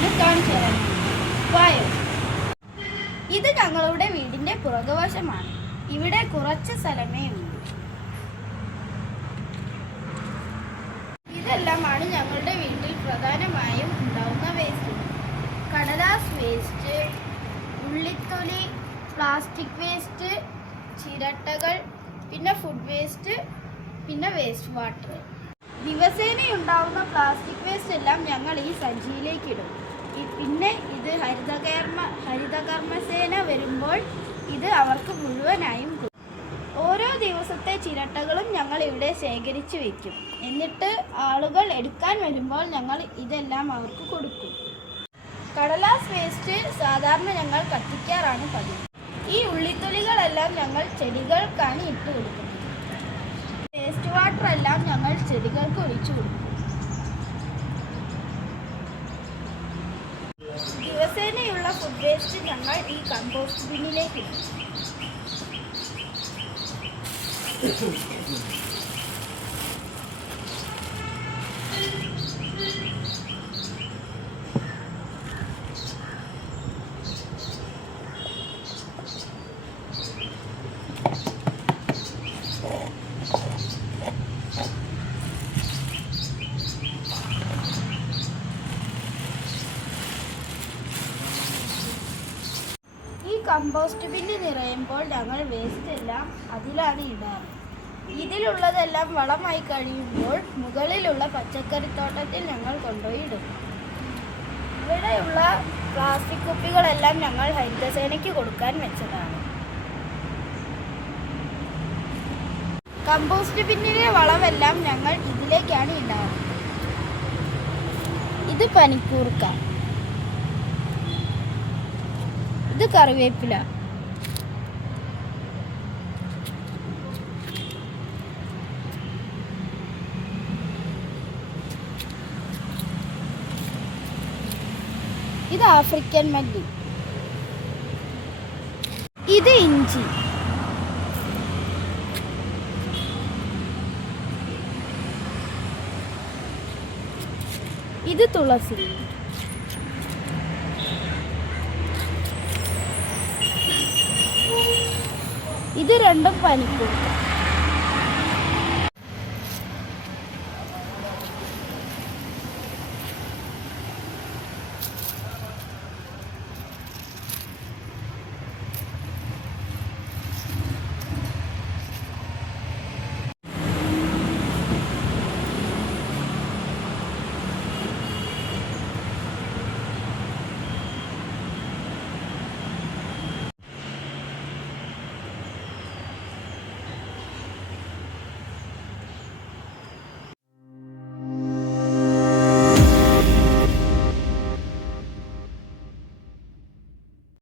എന്തൊക്കെയാണെന്ന് കാണിച്ചു തരാം. വായോ. ഇത് ഞങ്ങളുടെ വീടിന്റെ പുറകുവശമാണ്. ഇവിടെ കുറച്ച് സ്ഥലമേ ഉള്ളൂ. ഇതെല്ലാമാണ് ഞങ്ങളുടെ വീട്ടിൽ പ്രധാനമായും ഉണ്ടാവുന്ന വേസ്റ്റ്. കടലാസ് വേസ്റ്റ്, ഉള്ളിത്തൊലി, പ്ലാസ്റ്റിക് വേസ്റ്റ്, ചിരട്ടകൾ, പിന്നെ ഫുഡ് വേസ്റ്റ്, പിന്നെ വേസ്റ്റ് വാട്ടർ. ദിവസേനയുണ്ടാവുന്ന പ്ലാസ്റ്റിക് വേസ്റ്റ് എല്ലാം ഞങ്ങൾ ഈ സഞ്ചിയിലേക്ക് ഇടും. പിന്നെ ഇത് ഹരിതകർമ്മസേന വരുമ്പോൾ ഇത് അവർക്ക് മുഴുവനായും കൊടുക്കും. ഓരോ ദിവസത്തെ ചിരട്ടകളും ഞങ്ങൾ ഇവിടെ ശേഖരിച്ച് വയ്ക്കും. എന്നിട്ട് ആളുകൾ എടുക്കാൻ വരുമ്പോൾ ഞങ്ങൾ ഇതെല്ലാം അവർക്ക് കൊടുക്കും. കടലാസ് വേസ്റ്റ് സാധാരണ ഞങ്ങൾ കത്തിക്കാറാണ് പതിവ്. ഈ ഉള്ളിത്തൊലികളെല്ലാം ഞങ്ങൾ ചെടികൾക്കാണ് ഇട്ട് കൊടുക്കുന്നത്. വേസ്റ്റ് വാട്ടർ എല്ലാം ഞങ്ങൾ ചെടികൾക്ക് ഒഴിച്ചു കൊടുക്കും. ദിവസേനയുള്ള ഫുഡ് വേസ്റ്റ് ഞങ്ങൾ ഈ കമ്പോസ്റ്റ് ബിന്നിലേക്ക് ഇടും. കമ്പോസ്റ്റ് ബിന്ന് നിറയുമ്പോൾ ഞങ്ങൾ വേസ്റ്റ് എല്ലാം അതിലാണ് ഇടാറ്. ഇതിലുള്ളതെല്ലാം വളമായി കഴിയുമ്പോൾ മുകളിലുള്ള പച്ചക്കറിത്തോട്ടത്തിൽ ഞങ്ങൾ കൊണ്ടുപോയി ഇടും. ഇവിടെയുള്ള പ്ലാസ്റ്റിക് കുപ്പികളെല്ലാം ഞങ്ങൾ ഹരിതസേനയ്ക്ക് കൊടുക്കാൻ വെച്ചതാണ്. കമ്പോസ്റ്റ് ബിന്നിലെ വളമെല്ലാം ഞങ്ങൾ ഇതിലേക്കാണ് ഇടാറ്. ഇത് പനിക്കൂർക്ക, ഇത് കറിവേപ്പില, ഇത് ആഫ്രിക്കൻ മല്ലി, ഇത് ഇഞ്ചി, ഇത് തുളസി, ഇത് രണ്ടും പനിക്കൂർക്ക.